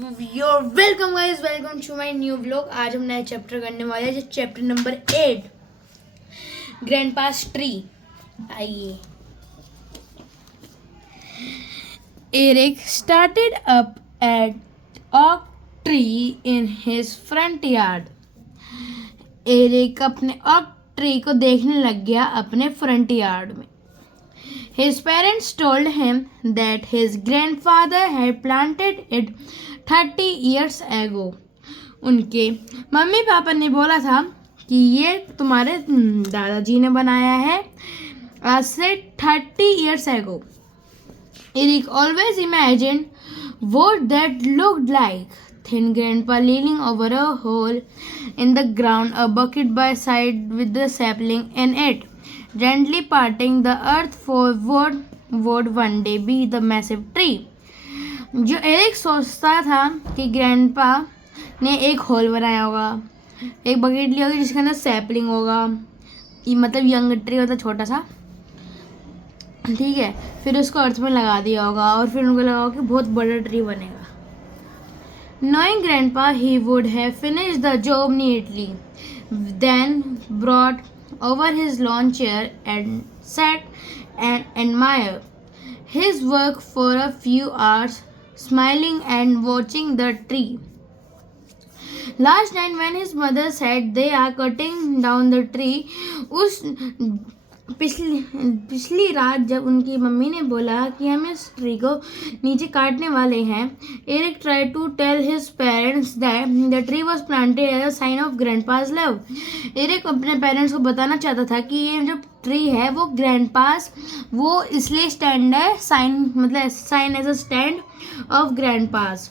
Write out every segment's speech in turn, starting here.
Your welcome guys, welcome to my new vlog. आज हम नया चैप्टर करने वाले हैं, चैप्टर नंबर 8, ग्रैंडपास ट्री। आइए। Eric started up at oak tree in his front yard. Eric अपने oak tree को देखने लग गया अपने फ्रंट यार्ड में। His parents told him that his grandfather had planted it 30 years ago. उनके mummy papa ने बोला था कि ये तुम्हारे दादाजी ने बनाया है आज से 30 years ago. Eric always imagined what that looked like. Thin grandpa leaning over a hole in the ground, a bucket by side with the sapling in it, gently parting the earth for what would one day be the massive tree. जो Eric सोचता था कि grandpa ने एक whole बनाया होगा, एक bucket लिया होगा जिसके अंदर सैपलिंग होगा, ये मतलब यंग ट्री होता छोटा सा, ठीक है, फिर उसको अर्थ में लगा दिया होगा और फिर उनको लगा होगा कि बहुत बड़ा ट्री बनेगा. Knowing grandpa, he would have finished the job neatly, then brought over his lawn chair and sat and admired his work for a few hours, smiling and watching the tree. Last night when his mother said they are cutting down the tree, उस पिछली रात जब उनकी mummy ने बोला कि हम इस ट्री को नीचे काटने वाले हैं, Eric tried to tell his parents that the tree was planted as a sign of grandpa's love. Eric अपने पेरेंट्स को बताना चाहता था कि ये जो ट्री है वो ग्रैंडपास वो इसलिए स्टैंड है, साइन मतलब sign as a stand of grandpa's.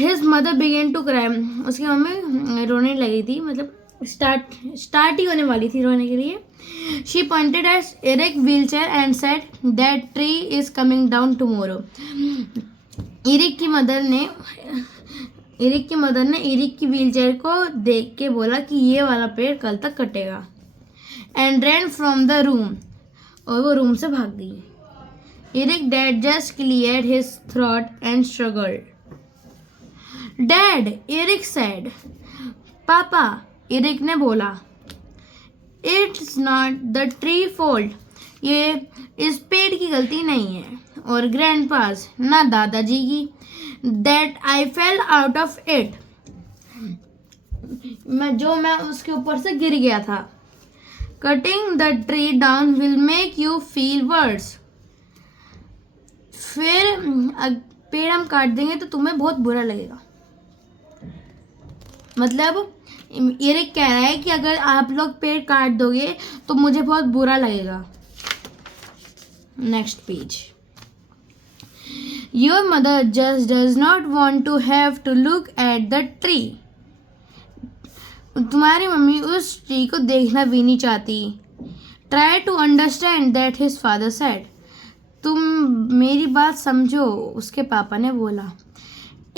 His mother began to cry. उसकी मम्मी रोने लगी थी, मतलब स्टार्ट ही होने वाली थी रोने के लिए. She pointed at Eric's wheelchair and said that tree is coming down tomorrow. Eric की मदर ने एरिक की व्हीलचेयर को देख के बोला कि ये वाला पेड़ कल तक कटेगा. And ran from the room. और वो रूम से भाग गई. Eric's dad just cleared his throat and struggled. Dad, Eric said. पापा, एरिक ने बोला. It's not the tree fault. ये इस पेड़ की गलती नहीं है और ग्रैंडपास ना दादाजी की. That I fell out of it. मैं उसके ऊपर से गिर गया था. Cutting the tree down will make you feel worse. फिर पेड़ हम काट देंगे तो तुम्हें बहुत बुरा लगेगा. मतलब एरिक कह रहा है कि अगर आप लोग पेड़ काट दोगे तो मुझे बहुत बुरा लगेगा. Next page. Your mother just does not want to have to look at the tree. तुम्हारी मम्मी उस ट्री को देखना भी नहीं चाहती. Try to understand that his father said. तुम मेरी बात समझो, उसके पापा ने बोला.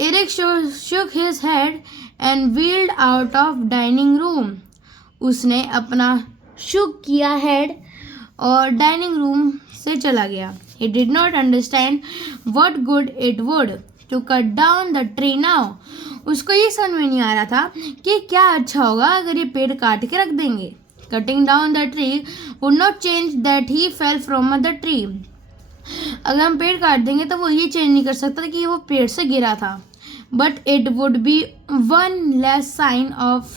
Eric shook his head and wheeled out of dining room. उसने अपना शुक किया हेड और डाइनिंग रूम से चला गया. He did not understand what good it would to cut down the tree now. उसको ये समझ में नहीं आ रहा था कि क्या अच्छा होगा अगर ये पेड़ काट के रख देंगे. Cutting down the tree would not change that he fell from the tree. अगर हम पेड़ काट देंगे तो वो ये चेंज नहीं कर सकता कि वो पेड़ से गिरा था. But it would be one less sign of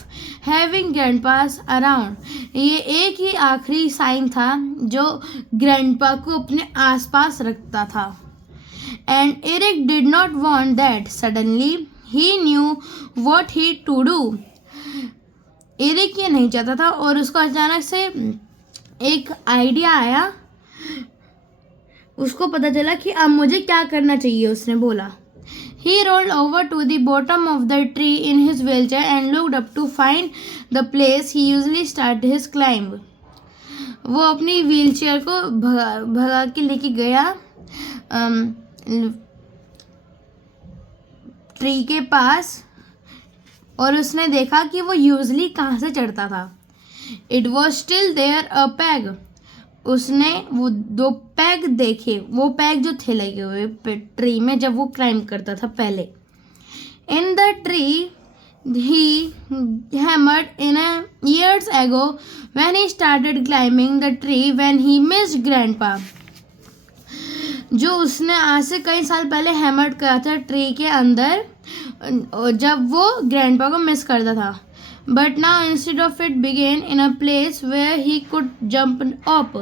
having grandpas around. ये एक ही आखिरी साइन था जो ग्रैंडपा को अपने आसपास रखता था. And Eric did not want that. Suddenly he knew what he to do. Eric ये नहीं चाहता था और उसको अचानक से एक आइडिया आया. उसको पता चला कि अब मुझे क्या करना चाहिए. उसने बोला. He rolled over to the bottom of the tree in his wheelchair and looked up to find the place he usually started his climb. वो अपनी व्हीलचेयर को भगा के लेके गया ट्री के पास और उसने देखा कि वो यूजली कहाँ से चढ़ता था. It was still there a peg. उसने वो 2 पैग देखे, वो पैग जो थे लगे हुए ट्री में जब वो क्लाइंब करता था पहले. In the tree he hammered in years ago when he started climbing the tree when he missed grandpa. जो उसने आज से कई साल पहले हैमर करा था ट्री के अंदर जब वो ग्रैंडपा को मिस करता था. But now instead of it began in a place where he could jump up.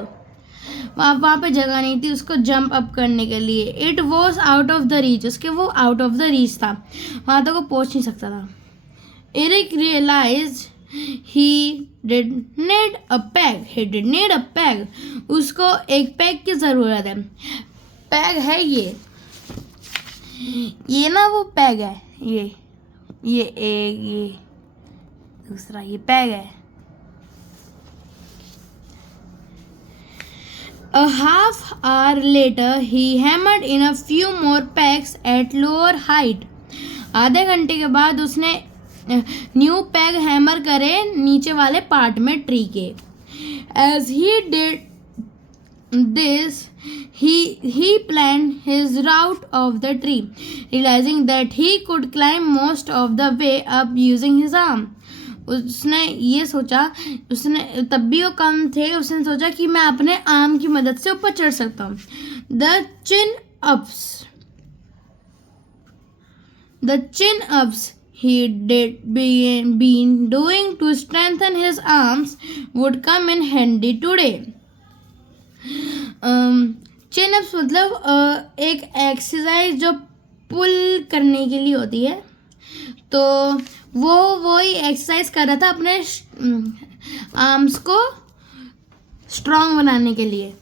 वहाँ पे जगह नहीं थी उसको जंप अप करने के लिए. It was out of the reach. उसके वो आउट ऑफ द रीच था, वहाँ तक वो पहुँच नहीं सकता था. Eric realize he did need a peg. उसको एक पैग की ज़रूरत है. पैग है ये ना वो पैग है, ये एक, ये दूसरा, ये पैग है. A half hour later he hammered in a few more pegs at lower height. आधे घंटे के बाद उसने न्यू पैग हैमर करे नीचे वाले पार्ट में ट्री के. As he did this he planned his route of the tree, realizing that he could climb most of the way up using his arm. उसने ये सोचा, उसने तब भी वो कम थे, उसने सोचा कि मैं अपने आर्म की मदद से ऊपर चढ़ सकता हूँ. The chin-ups he did been doing to strengthen his arms would come in handy today. Chin-ups मतलब एक एक्सरसाइज जो पुल करने के लिए होती है, तो वो वही एक्सरसाइज कर रहा था अपने आर्म्स को स्ट्रॉन्ग बनाने के लिए.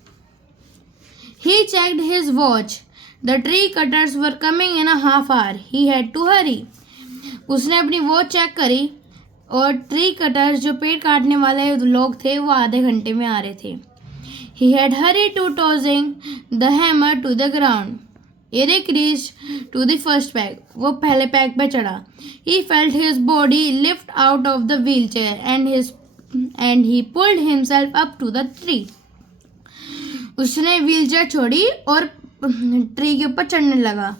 He checked his watch. The tree cutters were coming in a half hour. He had to hurry. उसने अपनी वॉच चेक करी और ट्री कटर्स जो पेड़ काटने वाले लोग थे वो आधे घंटे में आ रहे थे. He had hurried to tossing the hammer to the ground. Eric reached to the first peg. वो पहले पैग पे चढ़ा. He felt his body lift out of the wheelchair and he pulled himself up to the tree. उसने wheelchair छोड़ी और tree के ऊपर चढ़ने लगा.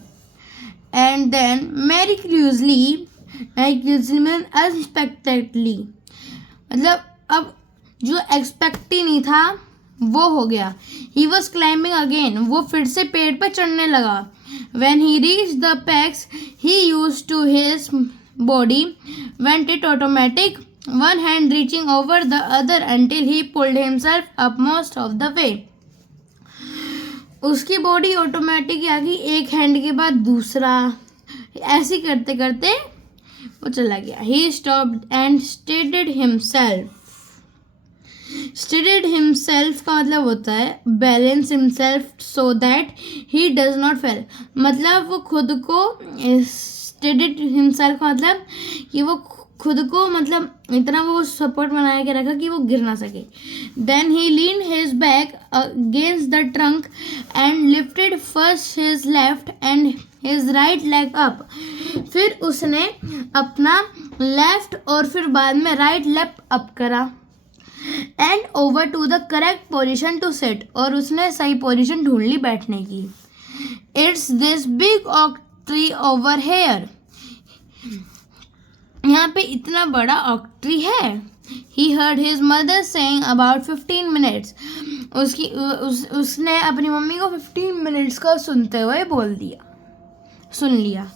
And then miraculously unexpectedly, मतलब अब जो एक्सपेक्ट ही नहीं था वो हो गया. He was climbing again. वो फिर से पेड़ पर चढ़ने लगा. When he reached the pegs, he used to his body went it automatic, one hand reaching over the other until he pulled himself up most of the way. उसकी body automatic आ गई, एक हैंड के बाद दूसरा, ऐसे करते करते वो चला गया. He stopped and steadied himself. Steadied himself का मतलब होता है balance himself so that he does not fall. मतलब वो खुद को steadied himself का मतलब कि वो खुद को मतलब इतना वो सपोर्ट बना के रखा कि वो गिर ना सके. Then he leaned his back against the trunk and lifted first his left and his right leg up. फिर उसने अपना लेफ्ट और फिर बाद में राइट लेग अप करा. And over to the correct position to sit. और उसने सही पोजीशन ढूंढ ली बैठने की. It's this big oak tree over here. यहाँ पे इतना बड़ा oak tree है. He heard his mother saying about 15 minutes. उसने अपनी मम्मी को 15 मिनट्स का सुनते हुए सुन लिया.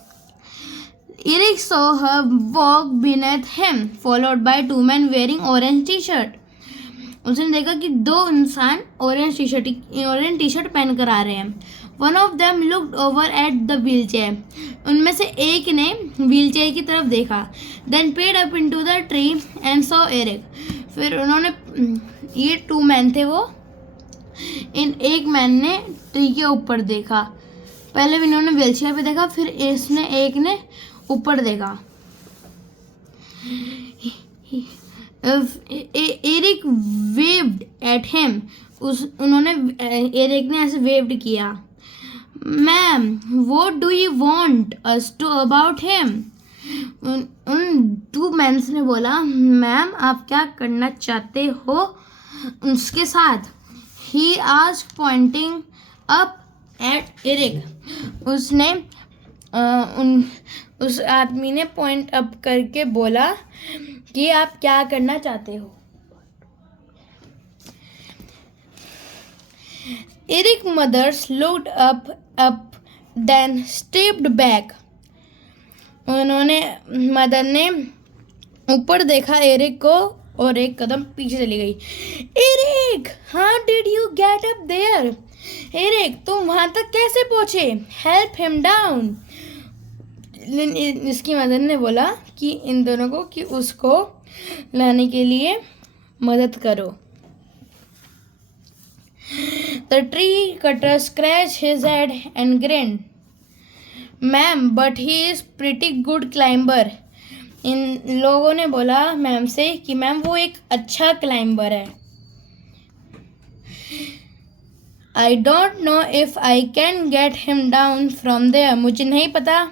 Eric saw her walk beneath him, followed by two men wearing orange t-shirt. उसने देखा कि दो इंसान ऑरेंज टी शर्ट पहन कर आ रहे हैं. One of them looked over at the wheelchair. उनमें से एक ने व्हील चेयर की तरफ देखा. Then peered up into the tree and saw Eric. फिर उन्होंने, ये टू मैन थे, वो एक मैन ने ट्री के ऊपर देखा. पहले भी इन्होंने व्हील चेयर पे देखा, फिर एक ने ऊपर देखा. Eric waved at him. उन्होंने एरिक ने ऐसे वेव्ड किया. Ma'am, what do you want us to about him. उन टू मेंस ने बोला, मैम आप क्या करना चाहते हो उसके साथ. He asked pointing up at Eric. उस आदमी ने पॉइंट अप करके बोला कि आप क्या करना चाहते हो। Eric mother's looked up then stepped back. उन्होंने मदर ने ऊपर देखा एरिक को और एक कदम पीछे चली गई। Eric, how did you get up there? Eric, तुम वहां तक कैसे पहुंचे? Help him down. इसकी मदर ने बोला कि इन दोनों को कि उसको लाने के लिए मदद करो। The tree cutter scratched his head and grinned. Ma'am, but he is pretty good climber. इन लोगों ने बोला मैम से कि मैम वो एक अच्छा क्लाइंबर है। I don't know if I can get him down from there. मुझे नहीं पता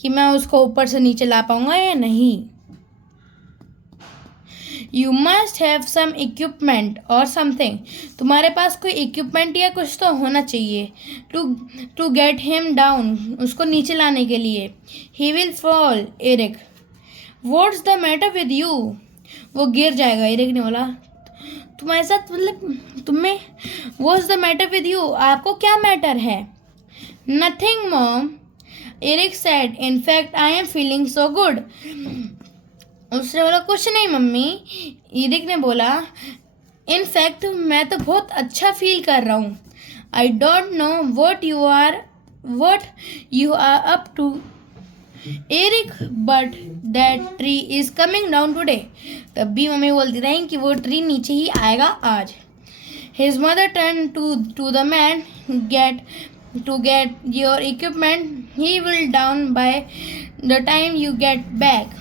कि मैं उसको ऊपर से नीचे ला पाऊंगा या नहीं। You must have some equipment or something. तुम्हारे पास कोई इक्विपमेंट या कुछ तो होना चाहिए। To get him down, उसको नीचे लाने के लिए। He will fall, Eric. What's the matter with you? वो गिर जाएगा, एरिक ने बोला। तुम्हारे साथ मतलब तुम्हें What's the matter with you? आपको क्या मैटर है? Nothing, mom, Eric said. In fact, I am feeling so good. उसने बोला कुछ नहीं मम्मी, एरिक ने बोला इनफैक्ट मैं तो बहुत अच्छा फील कर रहा हूँ। I don't know what you are up to Eric, but that tree is coming down today. तब भी मम्मी बोलती रही कि वो ट्री नीचे ही आएगा आज। His mother turn to the man, get your equipment, he will down by the time you get back.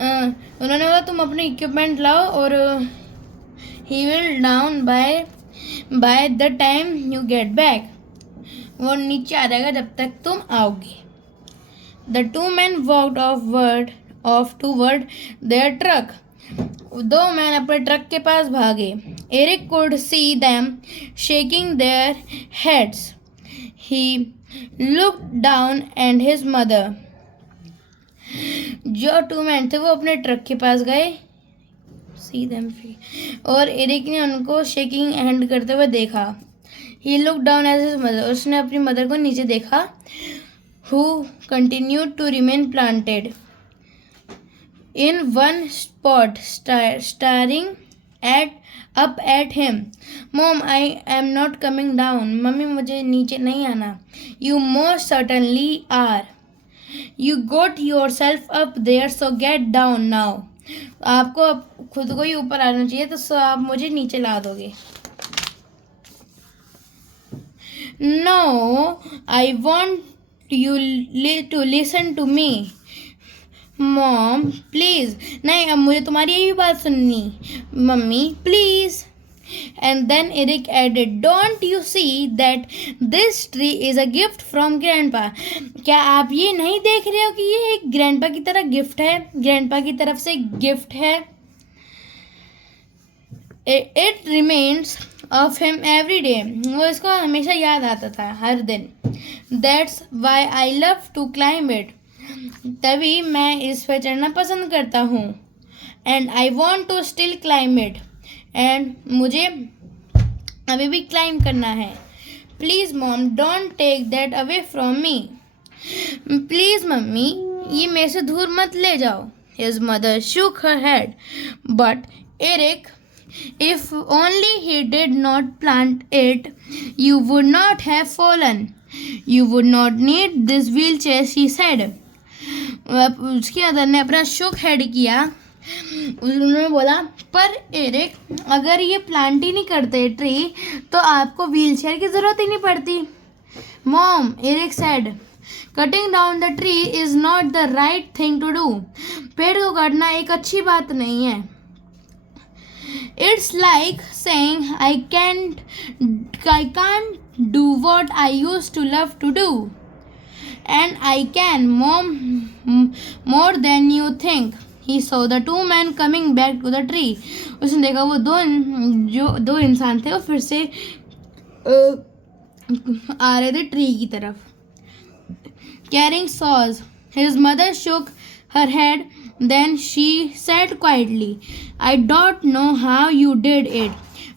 उन्होंने बोला तुम अपने इक्विपमेंट लाओ और he will down by the time you get back. वो नीचे आ जाएगा जब तक तुम आओगे। The two man walked off toward their truck. दो मैन अपने ट्रक के पास भागे। Eric could see them shaking their heads. He looked down and his mother. जो टू मैन थे वो अपने ट्रक के पास गए सी देम फ्री, और एरिक ने उनको शेकिंग हैंड करते हुए देखा। He look down at his mother. उसने अपनी मदर को नीचे देखा। Who continued to remain planted in one spot staring up at him. Mom, I am not coming down. Mummy, मुझे नीचे नहीं आना। You most certainly are. You got yourself up there, so get down now. आपको अब खुद को ही ऊपर आना चाहिए, तो आप मुझे नीचे ला दोगे। No, I want you to listen to me. Mom, please. नहीं, अब मुझे तुम्हारी यही बात सुननी। Mummy, please. And then Eric added, "Don't you see that this tree is a gift from Grandpa?" क्या आप ये नहीं देख रहे हो कि ये एक ग्रैंडपा की तरह गिफ्ट है, ग्रैंडपा की तरफ से गिफ्ट है। It reminds of him every day. वो इसको हमेशा याद आता था, हर दिन। That's why I love to climb it. तभी मैं इस पर चढ़ना पसंद करता हूँ। And I want to still climb it. And मुझे अभी भी क्लाइम करना है। Please mom, don't take that away from me. Please mummy, ये मेरे से दूर मत ले जाओ। His mother shook her head. But Eric, if only he did not plant it, you would not have fallen. You would not need this wheelchair, she said. उसकी mother ने अपना shook head किया। उन्होंने बोला पर एरिक, अगर ये plant ही नहीं करते ट्री, तो आपको व्हीलचेयर की ज़रूरत ही नहीं पड़ती। Mom, Eric said, cutting down the tree is not the right thing to do. पेड़ को काटना एक अच्छी बात नहीं है। It's like saying I can't do what I used to love to do, and I can, mom, more than you think. He saw the two men coming back to the tree. उसने देखा वो दो इंसान थे, वो फिर से आ रहे थे ट्री की तरफ। carrying saws. His mother shook her head. Then she said quietly, I don't know how you did it.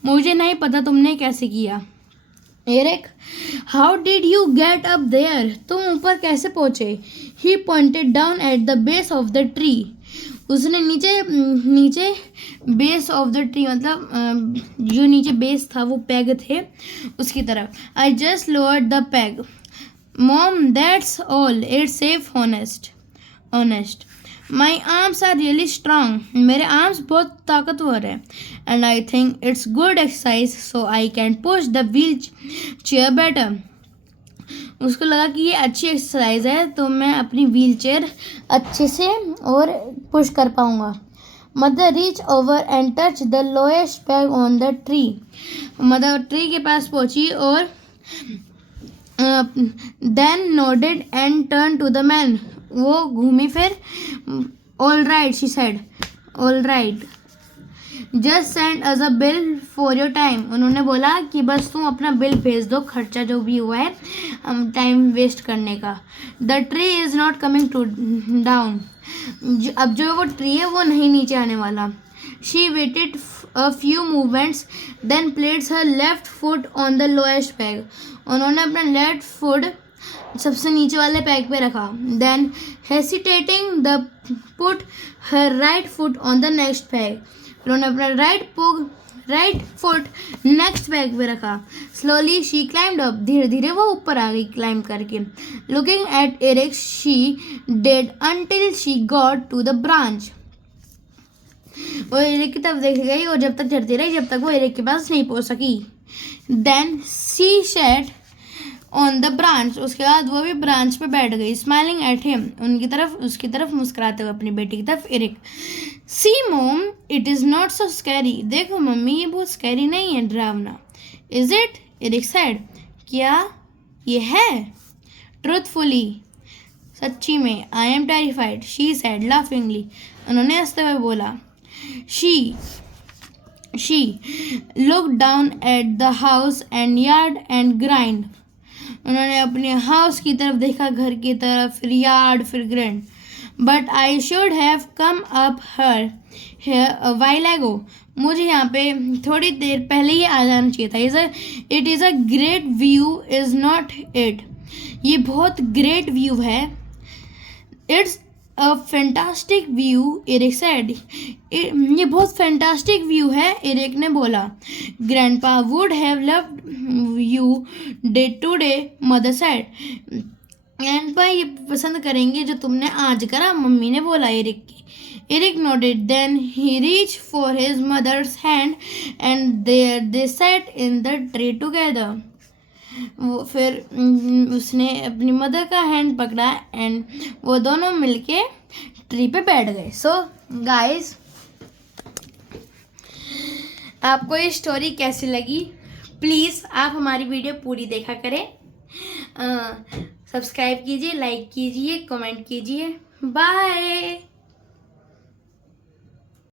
मुझे नहीं पता तुमने कैसे किया. Eric, how did you get up there? तुम ऊपर कैसे पहुंचे? He pointed down at the base of the tree. उसने नीचे बेस ऑफ द ट्री मतलब जो नीचे बेस था वो पैग थे उसकी तरफ. I just lowered the peg. Mom that's all. It's safe honest. My arms are really strong. मेरे आर्म्स बहुत ताकतवर है. And I think it's good exercise so I can push the wheelchair better. उसको लगा कि ये अच्छी exercise है तो मैं अपनी व्हील चेयर अच्छे से और पुश कर पाऊँगा. Mother reach over and touch the lowest peg on the tree. Mother tree के पास पहुंची और then nodded and turn to the man. वो घूमी फिर. All right she said. All right. Just send us a bill for your time. उन्होंने बोला कि बस तुम अपना बिल भेज दो, खर्चा जो भी हुआ है टाइम वेस्ट करने का. The tree is not coming to down. अब जो वो ट्री है वो नहीं नीचे आने वाला. She waited a few movements then plates her left foot on the lowest peg. उन्होंने अपना लेफ्ट फुट सबसे नीचे वाले पैग पे रखा. Then hesitating the put her right foot on the next peg. उन्होंने अपना राइट फुट नेक्स्ट पैग पे रखा. Slowly she climbed up. धीरे धीरे वो ऊपर आ गई क्लाइंब करके. Looking at Eric she did until she got to the branch. वो एरिक की तरफ देख गई और जब तक चढ़ती रही जब तक वो एरिक के पास नहीं पहुंच सकी. Then she sat on the branch. उसके बाद वो भी ब्रांच पे बैठ गई. Smiling at him. उसकी तरफ मुस्कुराते हुए अपनी बेटी की तरफ. Eric, see mom it is not so scary. देखो मम्मी ये बहुत स्कैरी नहीं है, डरावना. Is it? Eric said. क्या ये है? ट्रूथफुली, सच्ची में. I am terrified she said laughingly. उन्होंने हंसते हुए बोला. She look down at the house and yard and grind. उन्होंने अपने हाउस की तरफ देखा, घर की तरफ, फिर यार्ड, फिर grind. But I should have come up here while एगो. मुझे यहाँ पे थोड़ी देर पहले ही आ जाना चाहिए था. It is a great view is not it. ये बहुत ग्रेट व्यू है. It's a fantastic view, Eric said. ये बहुत फैंटास्टिक व्यू है, एरिक ने बोला. Grandpa would have loved you day today, mother said. Grandpa ये पसंद करेंगे जो तुमने आज करा, मम्मी ने बोला एरिक की. एरिक nodded. Then he reached for his mother's hand and there they sat in the tree together. वो फिर उसने अपनी मदर का हैंड पकड़ा एंड वो दोनों मिलके ट्री पे बैठ गए. सो गाइस, आपको ये स्टोरी कैसी लगी? प्लीज़ आप हमारी वीडियो पूरी देखा करें. सब्सक्राइब कीजिए, लाइक कीजिए, कमेंट कीजिए. बाय.